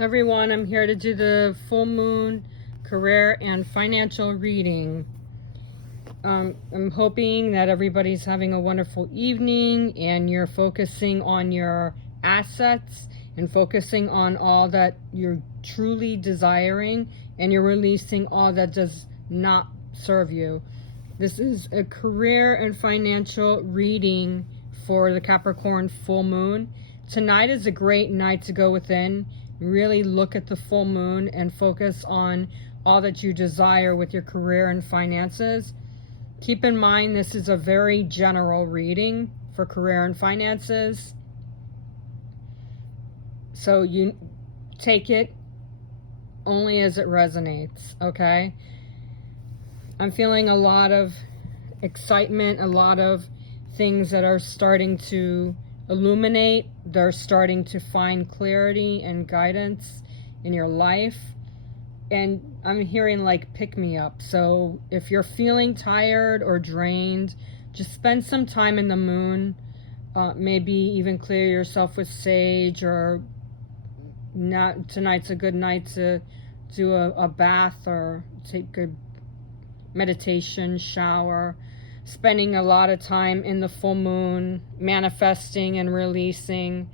Everyone, I'm here to do the full moon career and financial reading. I'm hoping that everybody's having a wonderful evening and you're focusing on your assets and focusing on all that you're truly desiring, and you're releasing all that does not serve you. This is a career and financial reading for the Capricorn full moon. Tonight is a great night to go within, really look at the full moon and focus on all that you desire with your career and finances. Keep in mind, this is a very general reading for career and finances. So you take it only as it resonates, okay? I'm feeling a lot of excitement, a lot of things that are starting to illuminate. They're starting to find clarity and guidance in your life. And I'm hearing like pick me up. So if you're feeling tired or drained, just spend some time in the moon. Maybe even clear yourself with sage, or not. Tonight's a good night to do a bath or take good meditation, shower. Spending a lot of time in the full moon, manifesting and releasing.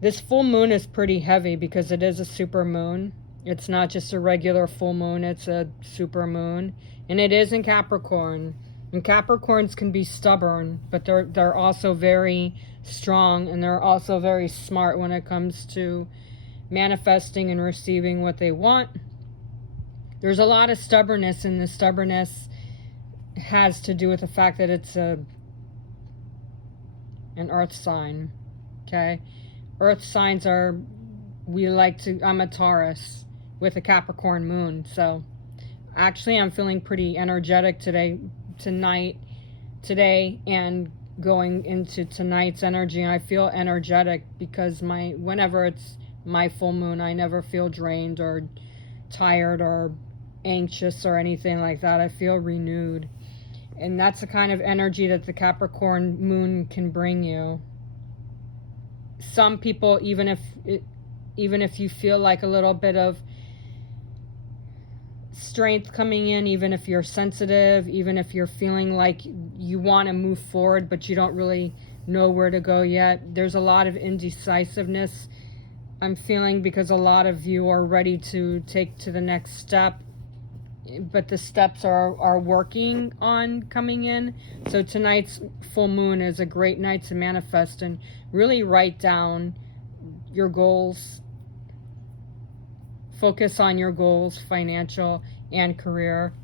This full moon is pretty heavy because it is a super moon. It's not just a regular full moon, it's a super moon. And it is in Capricorn. And Capricorns can be stubborn, but they're also very strong, and they're also very smart when it comes to manifesting and receiving what they want. There's a lot of stubbornness, and the stubbornness has to do with the fact that it's an earth sign, okay? Earth signs are, I'm a Taurus with a Capricorn moon, so actually I'm feeling pretty energetic today, and going into tonight's energy. I feel energetic because whenever it's my full moon, I never feel drained or tired or anxious or anything like that. I feel renewed. And that's the kind of energy that the Capricorn moon can bring you. Some people, even if you feel like a little bit of strength coming in, even if you're sensitive, even if you're feeling like you want to move forward but you don't really know where to go yet, there's a lot of indecisiveness I'm feeling, because a lot of you are ready to take to the next step, but the steps are working on coming in. So tonight's full moon is a great night to manifest and really write down your goals. Focus on your goals, financial and career.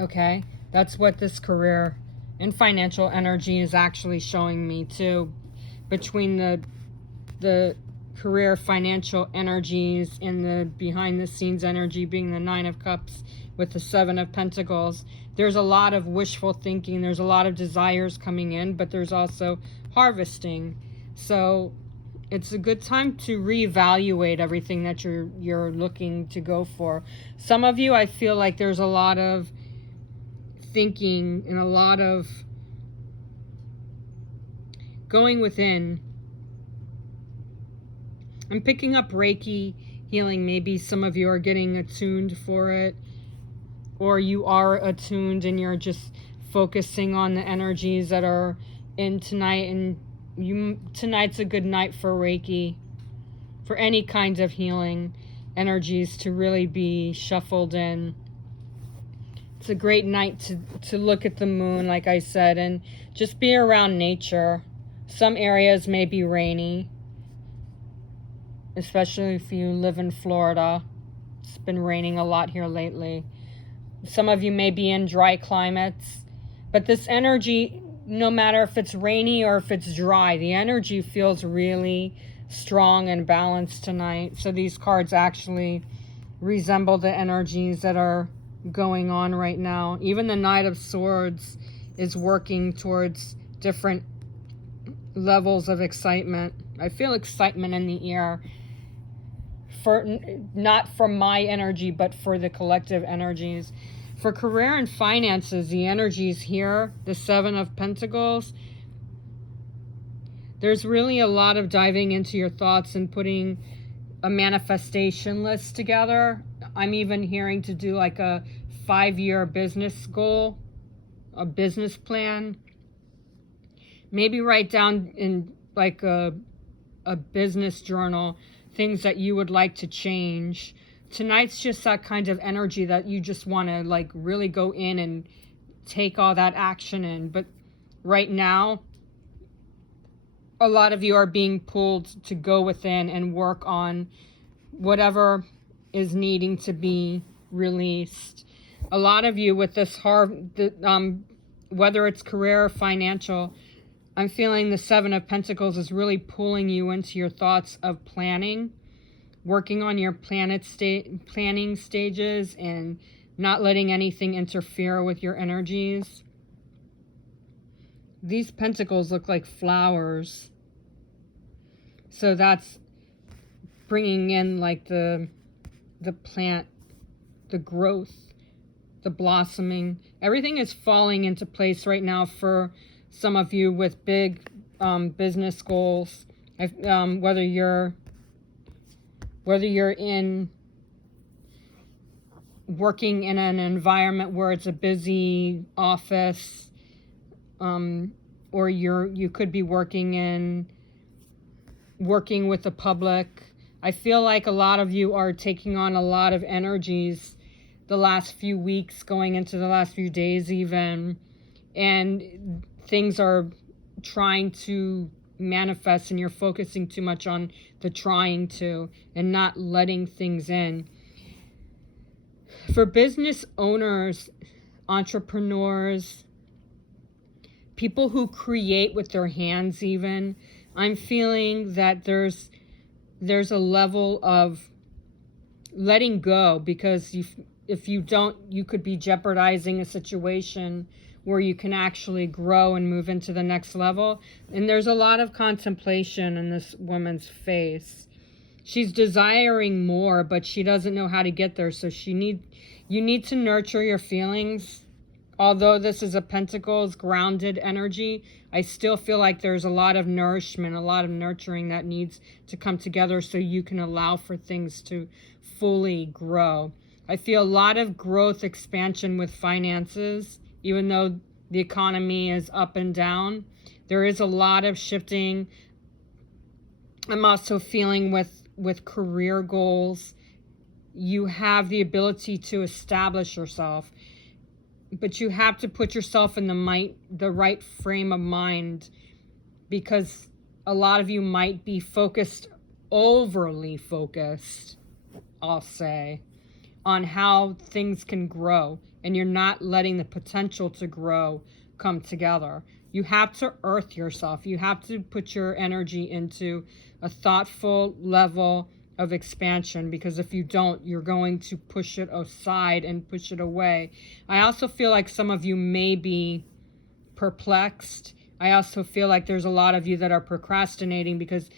Okay, that's what this career and financial energy is actually showing me too. Between the career financial energies and the behind the scenes energy being the 9 of Cups with the 7 of Pentacles, there's a lot of wishful thinking, there's a lot of desires coming in, but there's also harvesting. So it's a good time to reevaluate everything that you're looking to go for. Some of you, I feel like there's a lot of thinking and a lot of going within. I'm picking up Reiki healing. Maybe some of you are getting attuned for it, or you are attuned and you're just focusing on the energies that are in tonight. And tonight's a good night for Reiki, for any kinds of healing energies to really be shuffled in. It's a great night to look at the moon, like I said, and just be around nature. Some areas may be rainy, especially if you live in Florida. It's been raining a lot here lately. Some of you may be in dry climates, but this energy, no matter if it's rainy or if it's dry, the energy feels really strong and balanced tonight. So these cards actually resemble the energies that are going on right now. Even the Knight of Swords is working towards different levels of excitement. I feel excitement in the air. Not for my energy, but for the collective energies. For career and finances, the energies here, the 7 of Pentacles, there's really a lot of diving into your thoughts and putting a manifestation list together. I'm even hearing to do like a 5-year business goal, a business plan. Maybe write down in like a business journal things that you would like to change. Tonight's just that kind of energy that you just want to like really go in and take all that action in. But right now, a lot of you are being pulled to go within and work on whatever is needing to be released. A lot of you with this whether it's career or financial, I'm feeling the 7 of Pentacles is really pulling you into your thoughts of planning, working on your planning stages and not letting anything interfere with your energies. These pentacles look like flowers. So that's bringing in like the plant, the growth, the blossoming. Everything is falling into place right now for some of you with big business goals. Whether you're in working in an environment where it's a busy office, or you could be working with the public. I feel like a lot of you are taking on a lot of energies the last few weeks, going into the last few days even, and things are trying to manifest and you're focusing too much on the trying to and not letting things in. For business owners, entrepreneurs, people who create with their hands even, I'm feeling that there's a level of letting go, because if you don't, you could be jeopardizing a situation where you can actually grow and move into the next level. And there's a lot of contemplation in this woman's face. She's desiring more, but she doesn't know how to get there. So you need to nurture your feelings. Although this is a Pentacles grounded energy, I still feel like there's a lot of nourishment, a lot of nurturing that needs to come together so you can allow for things to fully grow. I feel a lot of growth, expansion with finances. Even though the economy is up and down, there is a lot of shifting. I'm also feeling with career goals, you have the ability to establish yourself, but you have to put yourself in the right frame of mind, because a lot of you might be overly focused, I'll say, on how things can grow, and you're not letting the potential to grow come together. You have to earth yourself. You have to put your energy into a thoughtful level of expansion, because if you don't, you're going to push it aside and push it away. I also feel like some of you may be perplexed. I also feel like there's a lot of you that are procrastinating because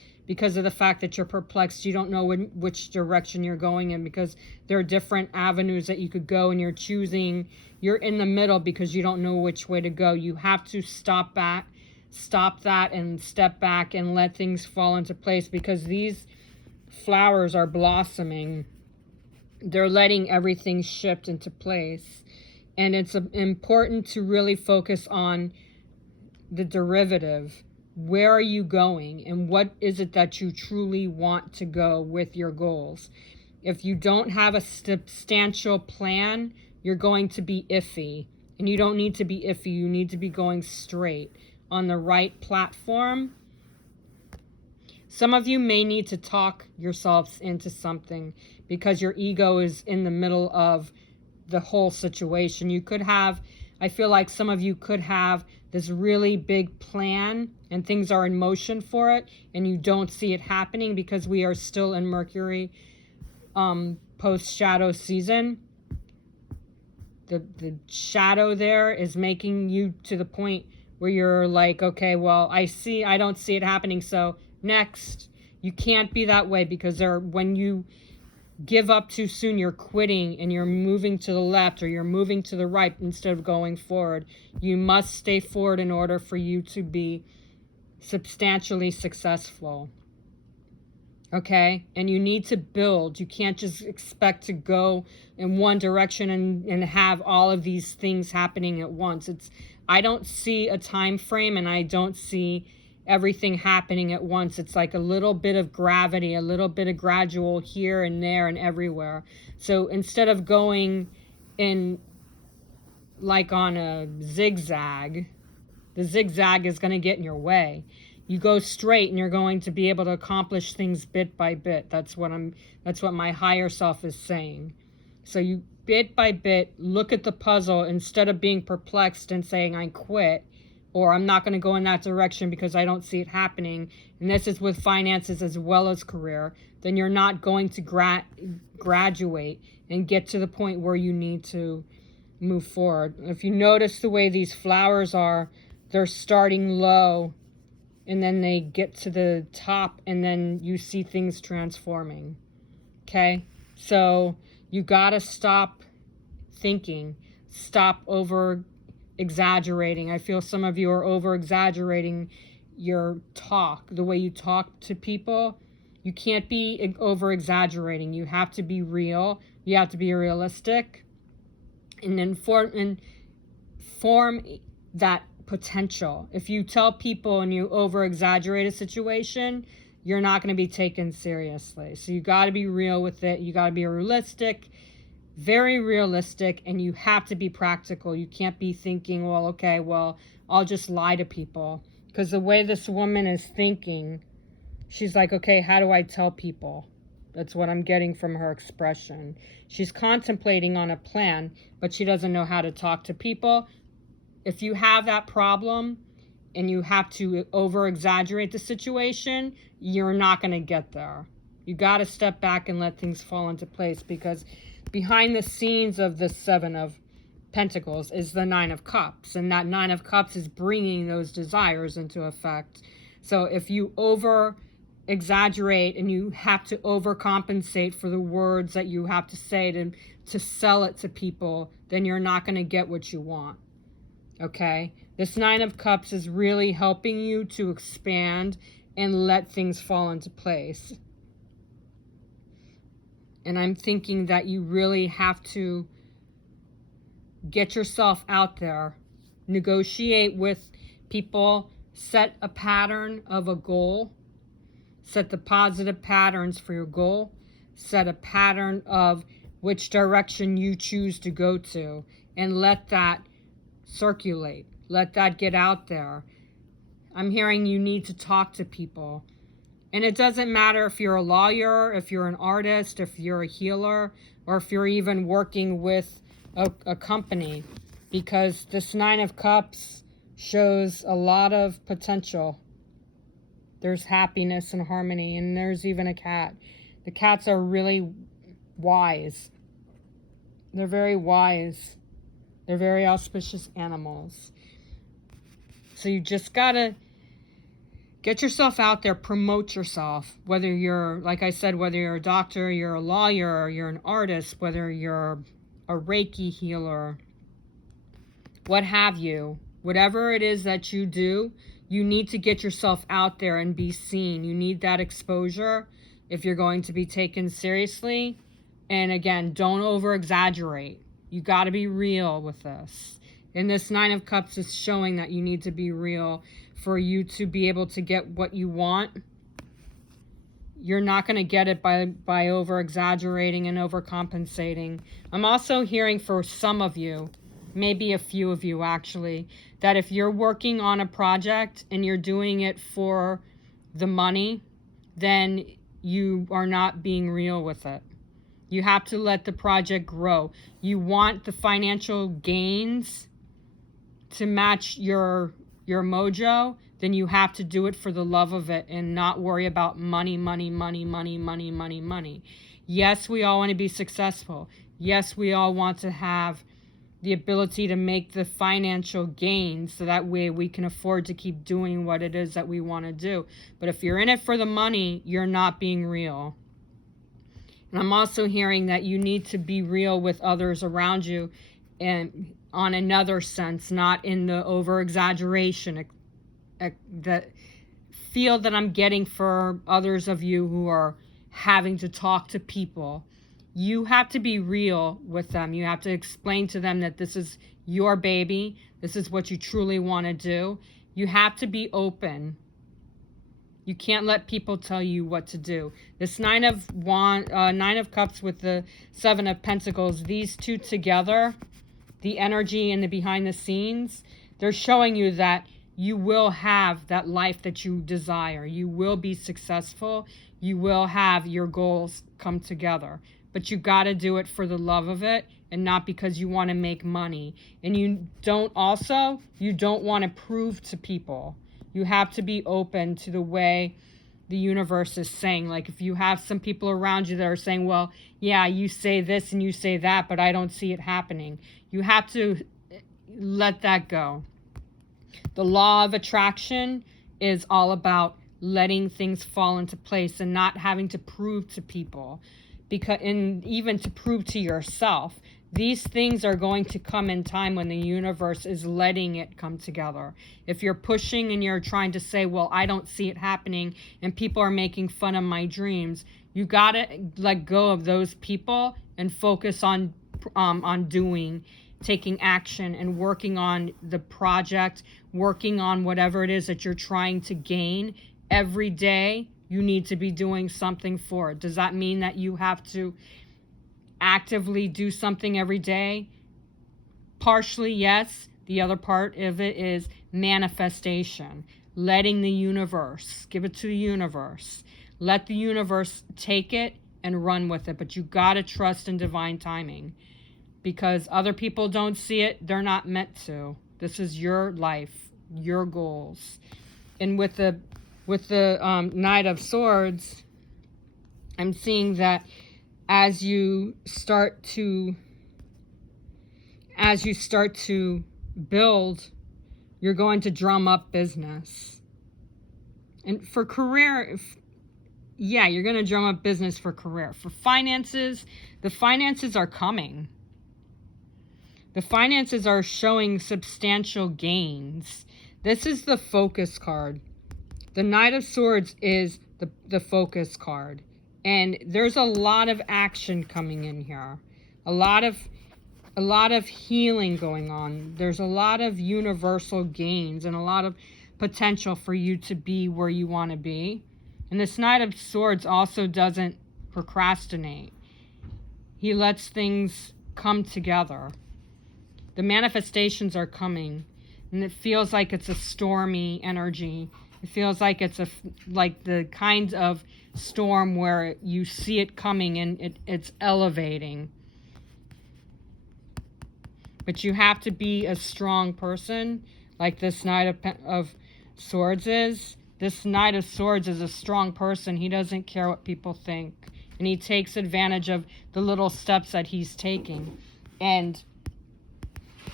of the fact that you're perplexed. You don't know which direction you're going in, because there are different avenues that you could go, and you're in the middle because you don't know which way to go. You have to stop that and step back and let things fall into place, because these flowers are blossoming. They're letting everything shift into place. And it's important to really focus on the derivative. Where are you going, and what is it that you truly want to go with your goals? If you don't have a substantial plan, you're going to be iffy, and you don't need to be iffy. You need to be going straight on the right platform. Some of you may need to talk yourselves into something because your ego is in the middle of the whole situation. I feel like some of you could have this really big plan and things are in motion for it, and you don't see it happening because we are still in Mercury post-shadow season. The shadow there is making you to the point where you're like, okay, well, I don't see it happening, so next. You can't be that way, because when you give up too soon, you're quitting and you're moving to the left or you're moving to the right instead of going forward. You must stay forward in order for you to be substantially successful. Okay, and you need to build. You can't just expect to go in one direction and have all of these things happening at once. I don't see a time frame, and I don't see everything happening at once. It's like a little bit of gravity, a little bit of gradual here and there and everywhere. So instead of going in like on a zigzag, the zigzag is going to get in your way. You go straight and you're going to be able to accomplish things bit by bit. That's what my higher self is saying. So you bit by bit look at the puzzle instead of being perplexed and saying I quit, or I'm not going to go in that direction because I don't see it happening. And this is with finances as well as career. Then you're not going to graduate and get to the point where you need to move forward. If you notice the way these flowers are, they're starting low and then they get to the top and then you see things transforming. Okay? So you got to stop thinking. Stop over exaggerating. I feel some of you are over exaggerating your talk, the way you talk to people. You can't be over exaggerating. You have to be real. You have to be realistic. And then form that potential. If you tell people and you over exaggerate a situation, you're not going to be taken seriously. So you got to be real with it. You got to be realistic, very realistic, and you have to be practical. You can't be thinking, well, okay, well, I'll just lie to people. Because the way this woman is thinking, she's like, okay, how do I tell people? That's what I'm getting from her expression. She's contemplating on a plan, but she doesn't know how to talk to people. If you have that problem and you have to over-exaggerate the situation, you're not going to get there. You got to step back and let things fall into place, because behind the scenes of the Seven of Pentacles is the Nine of Cups, and that Nine of Cups is bringing those desires into effect. So if you over-exaggerate and you have to overcompensate for the words that you have to say to sell it to people, then you're not going to get what you want. Okay, this Nine of Cups is really helping you to expand and let things fall into place. And I'm thinking that you really have to get yourself out there, negotiate with people, set a pattern of a goal, set the positive patterns for your goal, set a pattern of which direction you choose to go to, and let that circulate. Let that get out there. I'm hearing you need to talk to people. And it doesn't matter if you're a lawyer, if you're an artist, if you're a healer, or if you're even working with a company, because this Nine of Cups shows a lot of potential. There's happiness and harmony, and there's even a cat. The cats are really wise. They're very wise. They're very auspicious animals. So you just gotta get yourself out there, promote yourself. Whether you're, like I said, whether you're a doctor, you're a lawyer, or you're an artist, whether you're a Reiki healer, what have you. Whatever it is that you do, you need to get yourself out there and be seen. You need that exposure if you're going to be taken seriously. And again, don't over exaggerate. You got to be real with this. And this Nine of Cups is showing that you need to be real for you to be able to get what you want. You're not going to get it by over exaggerating and overcompensating. I'm also hearing for some of you, maybe a few of you actually, that if you're working on a project and you're doing it for the money, then you are not being real with it. You have to let the project grow. You want the financial gains to match your mojo, then you have to do it for the love of it and not worry about money, money, money, money, money, money, money. Yes, we all want to be successful. Yes, we all want to have the ability to make the financial gains so that way we can afford to keep doing what it is that we want to do. But if you're in it for the money, you're not being real. And I'm also hearing that you need to be real with others around you, and on another sense, not in the over-exaggeration, that feel that I'm getting for others of you who are having to talk to people. You have to be real with them. You have to explain to them that this is your baby. This is what you truly want to do. You have to be open. You can't let people tell you what to do. This Nine of Cups with the Seven of Pentacles, these two together, the energy and the behind the scenes, they're showing you that you will have that life that you desire. You will be successful. You will have your goals come together. But you got to do it for the love of it and not because you want to make money. And you don't want to prove to people. You have to be open to the way the universe is saying. Like if you have some people around you that are saying, well, yeah, you say this and you say that, but I don't see it happening. You have to let that go. The law of attraction is all about letting things fall into place and not having to prove to people, and even to prove to yourself. These things are going to come in time when the universe is letting it come together. If you're pushing and you're trying to say, well, I don't see it happening and people are making fun of my dreams, you got to let go of those people and focus on doing, taking action and working on the project, working on whatever it is that you're trying to gain. Every day you need to be doing something for it. Does that mean that you have to actively do something every day? Partially, yes. The other part of it is manifestation. Letting the universe, give it to the universe. Let the universe take it and run with it. But you got to trust in divine timing. Because other people don't see it, they're not meant to. This is your life, your goals. And with the Knight of Swords, I'm seeing that as you start to build, you're going to drum up business. And for career, you're going to drum up business for career. For finances, the finances are coming. The finances are showing substantial gains. This is the focus card. The Knight of Swords is the focus card. And there's a lot of action coming in here. A lot of healing going on. There's a lot of universal gains and a lot of potential for you to be where you want to be. And this Knight of Swords also doesn't procrastinate. He lets things come together. The manifestations are coming, and it feels like it's a stormy energy. It feels like it's like the kind of storm where you see it coming and it's elevating. But you have to be a strong person, like this Knight of Swords is. This Knight of Swords is a strong person. He doesn't care what people think, and he takes advantage of the little steps that he's taking. And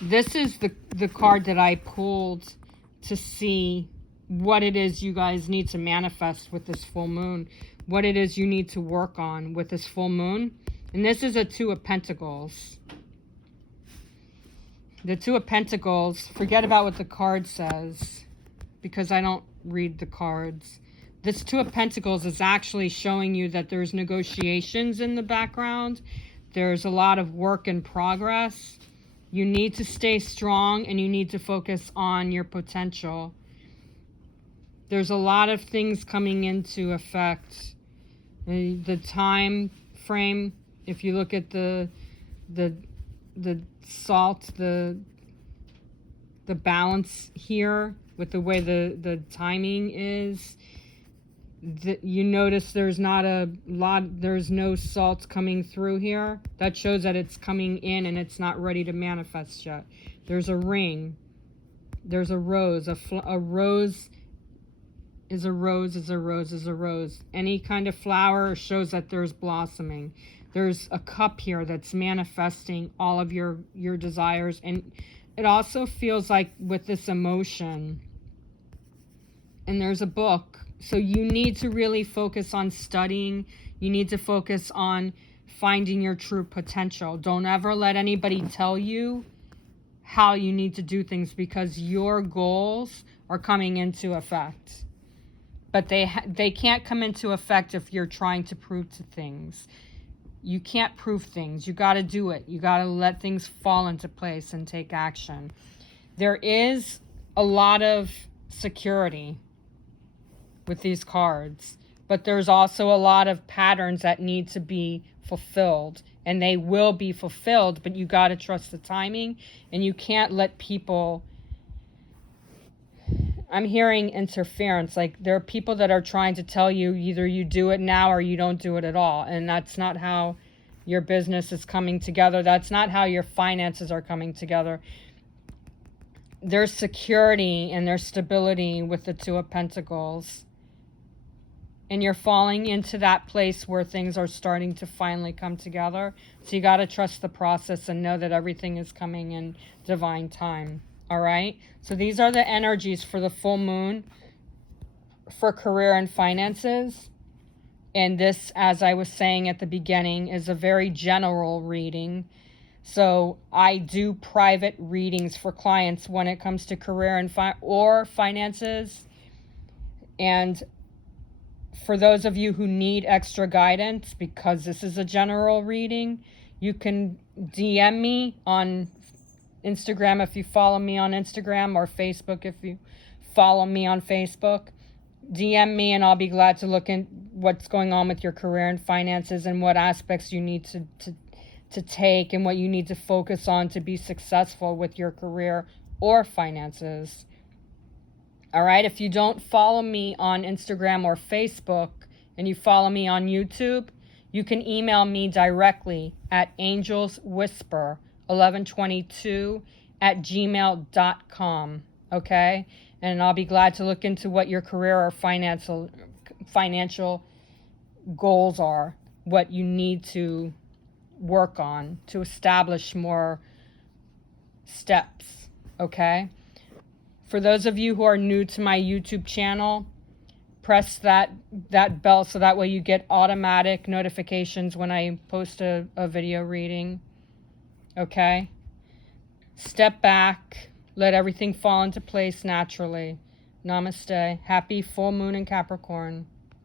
this is the card that I pulled to see what it is you guys need to manifest with this full moon. What it is you need to work on with this full moon. And this is a Two of Pentacles. The Two of Pentacles, forget about what the card says, because I don't read the cards. This Two of Pentacles is actually showing you that there's negotiations in the background. There's a lot of work in progress. You need to stay strong and you need to focus on your potential. There's a lot of things coming into effect. The time frame, if you look at the salt, the balance here with the way the timing is, you notice there's no salt coming through here. That shows that it's coming in and it's not ready to manifest yet. There's a ring. There's a rose. A rose is a rose is a rose is a rose. Any kind of flower shows that there's blossoming. There's a cup here that's manifesting all of your desires. And it also feels like with this emotion. And there's a book. So you need to really focus on studying. You need to focus on finding your true potential. Don't ever let anybody tell you how you need to do things, because your goals are coming into effect. but they can't come into effect if you're trying to prove to things. You can't prove things. You got to do it. You got to let things fall into place and take action. There is a lot of security with these cards, but there's also a lot of patterns that need to be fulfilled, and they will be fulfilled, but you got to trust the timing, and you can't let people... I'm hearing interference. Like, there are people that are trying to tell you either you do it now or you don't do it at all. And that's not how your business is coming together. That's not how your finances are coming together. There's security and there's stability with the Two of Pentacles. And you're falling into that place where things are starting to finally come together. So you got to trust the process and know that everything is coming in divine time. All right, so these are the energies for the full moon for career and finances. And this, as I was saying at the beginning, is a very general reading. So I do private readings for clients when it comes to career and finances. And for those of you who need extra guidance, because this is a general reading, you can DM me on Instagram if you follow me on Instagram, or Facebook if you follow me on Facebook. DM me and I'll be glad to look in what's going on with your career and finances and what aspects you need to take and what you need to focus on to be successful with your career or finances. All right, if you don't follow me on Instagram or Facebook and you follow me on YouTube, you can email me directly at angelswhisper1122@gmail.com, okay? And I'll be glad to look into what your career or financial goals are, what you need to work on to establish more steps, okay? For those of you who are new to my YouTube channel, press that bell so that way you get automatic notifications when I post a video reading. Okay? Step back. Let everything fall into place naturally. Namaste. Happy full moon in Capricorn.